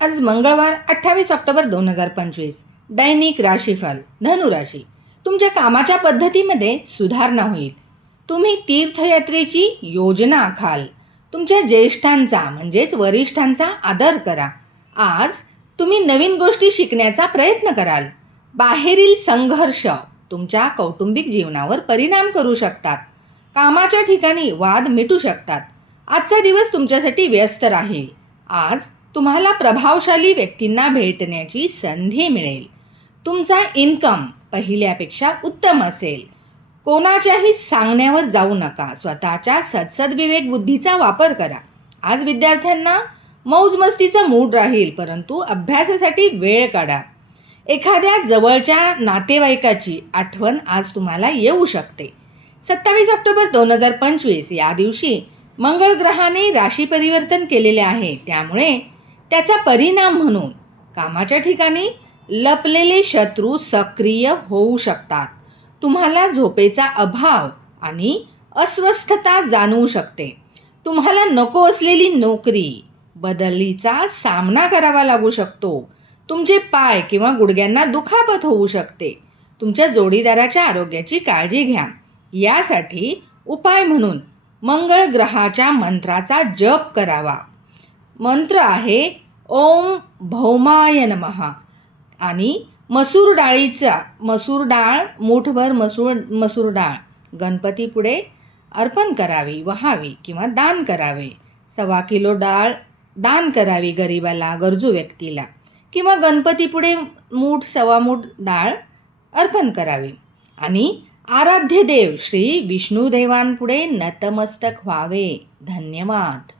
आज मंगळवार 28 ऑक्टोबर 2025. दैनिक राशीफल. धनुराशी. तुमच्या कामाच्या पद्धतीमध्ये सुधारणा होईल. तुम्ही तीर्थयात्रेची योजना आखाल. तुमच्या ज्येष्ठांचा म्हणजेच वरिष्ठांचा आदर करा. आज तुम्ही नवीन गोष्टी शिकण्याचा प्रयत्न कराल. बाहेरील संघर्ष तुमच्या कौटुंबिक जीवनावर परिणाम करू शकतात. कामाच्या ठिकाणी वाद मिटू शकतात. आजचा दिवस तुमच्यासाठी व्यस्त राहील. आज तुम्हाला प्रभावशाली व्यक्तींना भेटण्याची संधी मिळेल. तुमचा इन्कम पहिल्यापेक्षा उत्तम असेल. कोणाच्याही सांगण्यावर जाऊ नका. स्वतःच्या सद्विवेक बुद्धीचा वापर करा. आज विद्यार्थ्यांना मौज मस्तीचा मूड राहील, परंतु अभ्यासासाठी वेळ काढा. एखाद्या जवळच्या नातेवाईकाची आठवण आज तुम्हाला येऊ शकते. 27 ऑक्टोबर 2025 या दिवशी मंगळ ग्रहाने राशी परिवर्तन केलेले आहे. त्यामुळे त्याचा परिणाम म्हणून कामाच्या ठिकाणी लपलेले शत्रू सक्रिय होऊ शकतात. तुम्हाला झोपेचा अभाव आणि अस्वस्थता जाणवू शकते. तुम्हाला नको असलेली नोकरी बदलीचा सामना करावा लागू शकतो. तुमचे पाय किंवा गुडघ्यांना दुखापत होऊ शकते. तुमच्या जोडीदाराच्या आरोग्याची काळजी घ्या. यासाठी उपाय म्हणून मंगळ ग्रहाच्या मंत्राचा जप करावा. मंत्र आहे ओम भौमाय नमः आणि मसूर डाळ मूठभर मसूर डाळ गणपती पुढे अर्पण करावी, वहावी किंवा दान करावे. 1.25 किलो डाळ दान करावी गरीबाला, गरजू व्यक्तीला, किंवा गणपती पुढे सव्वा मूठ डाळ अर्पण करावी आणि आराध्य देव श्री विष्णुदेवांपुढे नतमस्तक व्हावे. धन्यवाद.